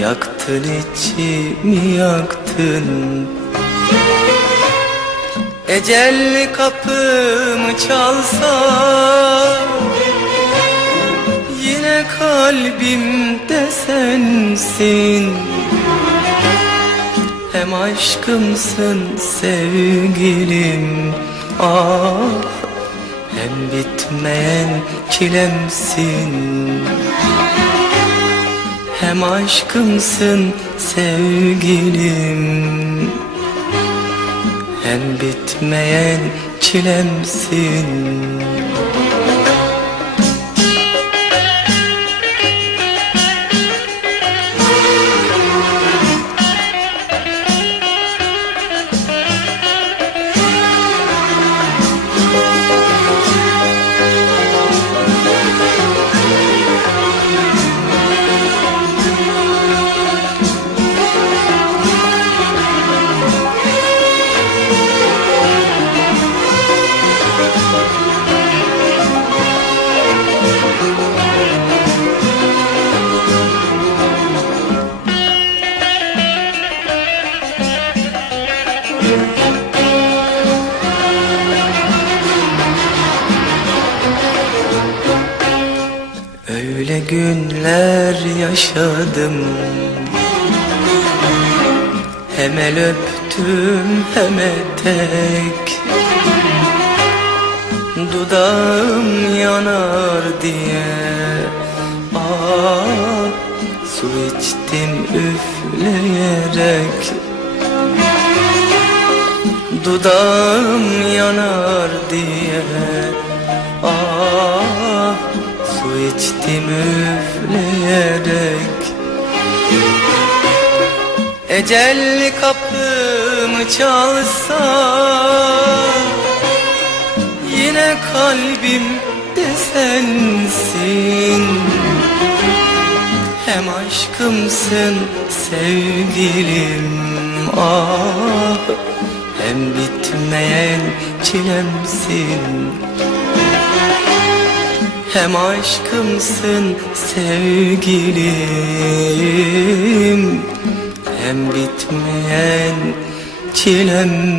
yaktın içimi yaktın. Ecel kapımı çalsa Yine kalbimde sensin. Hem aşkımsın sevgilim Ah hem bitmeyen çilemsin Hem aşkımsın sevgilim. Hem bitmeyen çilemsin günler yaşadım. Hem el öptüm hem etek Dudağım yanar diye. Ah su içtim üfleyerek. Dudağım yanar diye içtim üfleyerek Ecel kapımı çalsa Yine kalbimde sensin. Hem aşkımsın sevgilim ah Hem bitmeyen çilemsin Hem aşkımsın sevgilim Hem bitmeyen çilemsin